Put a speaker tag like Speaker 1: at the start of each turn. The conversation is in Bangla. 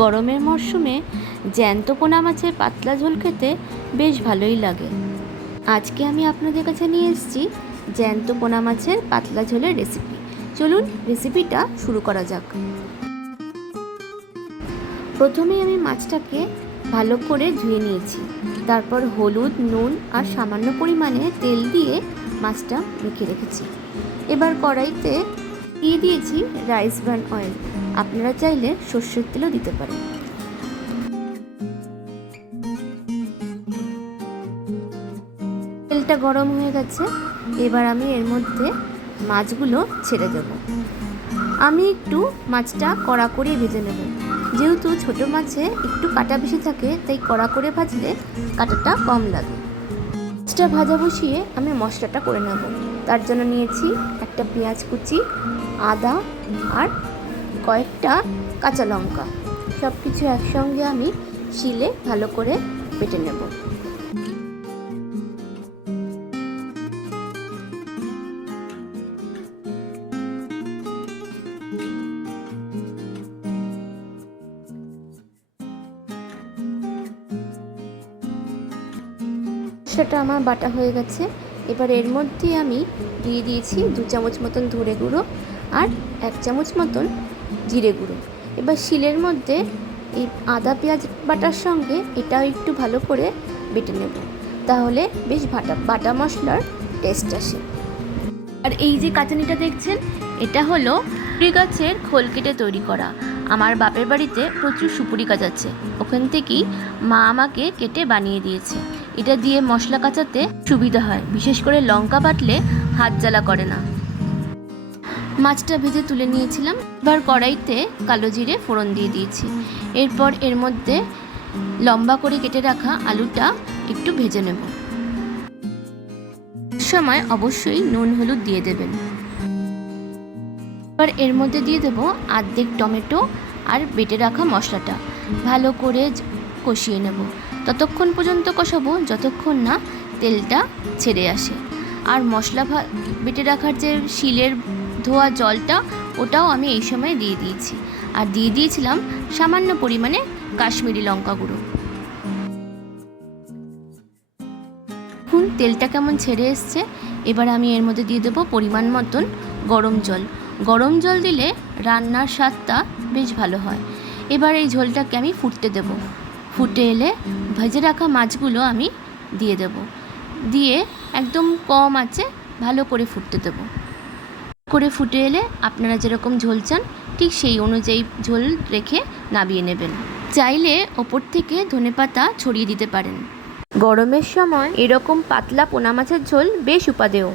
Speaker 1: গরমের মরশুমে জ্যান্ত পোনা মাছের পাতলা ঝোল খেতে বেশ ভালোই লাগে। আজকে আমি আপনাদের কাছে নিয়ে এসেছি জ্যান্ত পোনা মাছের পাতলা ঝোলের রেসিপি চলুন রেসিপিটা শুরু করা যাক। প্রথমেই আমি মাছটাকে ভালো করে ধুয়ে নিয়েছি। তারপর হলুদ, নুন আর সামান্য পরিমাণে তেল দিয়ে মাছটা মেখে রেখেছি। এবার কড়াইতে দিয়ে দিয়েছি রাইস ব্রান অয়েল আপনারা চাইলে সর্ষের তেলও দিতে পারেন। তেলটা গরম হয়ে গেছে। এবার আমি এর মধ্যে মাছগুলো ছেড়ে দেব। আমি একটু মাছটা কড়া করে ভেজে নেব। যেহেতু ছোট মাছে একটু কাটা বেশি থাকে, তাই কড়া করে ভাজলে কাটাটা কম লাগে। মাছটা ভাজা বসিয়ে আমি মশলাটা করে নেব। তার জন্য নিয়েছি একটা পেঁয়াজ কুচি, আদা আর কয়েকটা কাঁচা লঙ্কা। সব কিছু একসঙ্গে আমি শিলে ভালো করে বেটে নেব। সেটা আমার বাটা হয়ে গেছে। এবার এর মধ্যে আমি দিয়ে দিয়েছি দু চামচ মতন ধরে গুঁড়ো আর এক চামচ মতন জিরে গুঁড়ো। এবার শিলের মধ্যে এই আদা, পেঁয়াজ বাটার সঙ্গে এটাও একটু ভালো করে বেটে নেব। তাহলে বেশ বাটা বাটা মশলার টেস্ট আসে। আর এই যে কাচানিটা দেখছেন, এটা হলো সুপুরি গাছের খোল কেটে তৈরি করা। আমার বাপের বাড়িতে প্রচুর সুপুরি গাছ আছে। ওখান থেকেই মা আমাকে কেটে বানিয়ে দিয়েছে। এটা দিয়ে মশলা কাচাতে সুবিধা হয়। বিশেষ করে লঙ্কা বাটলে হাত জ্বালা করে না। মাছটা ভেজে তুলে নিয়েছিলাম। এবার কড়াইতে কালো জিরে ফোড়ন দিয়ে দিয়েছি। এরপর এর মধ্যে লম্বা করে কেটে রাখা আলুটা একটু ভেজে নেব। সময় অবশ্যই নুন, হলুদ দিয়ে দেবেন। এবার এর মধ্যে দিয়ে দেবো আর্ধেক টমেটো আর বেটে রাখা মশলাটা। ভালো করে কষিয়ে নেব। ততক্ষণ পর্যন্ত কষাবো, যতক্ষণ না তেলটা ছেড়ে আসে। আর মশলা বেটে রাখার যে শিলের ধোয়া জলটা ওটাও আমি এই সময় দিয়ে দিয়েছি। আর দিয়ে দিয়েছিলাম সামান্য পরিমাণে কাশ্মীরি লঙ্কা গুঁড়ো। এখন তেলটা কেমন ছেড়ে এসছে। এবার আমি এর মধ্যে দিয়ে দেবো পরিমাণ মতন গরম জল। গরম জল দিলে রান্নার স্বাদটা বেশ ভালো হয়। এবার এই ঝোলটাকে আমি ফুটতে দেব। ফুটে এলে ভেজে রাখা মাছগুলো আমি দিয়ে দেব। দিয়ে একদম কম আছে, ভালো করে ফুটতে দেব। করে ফুটে এলে আপনারা যেরকম ঝোল চান, ঠিক সেই অনুযায়ী ঝোল রেখে নাবিয়ে নেবেন। চাইলে ওপর থেকে ধনে পাতা ছড়িয়ে দিতে পারেন। গরমের সময় এরকম পাতলা পোনা মাছের ঝোল বেশ উপাদেয়।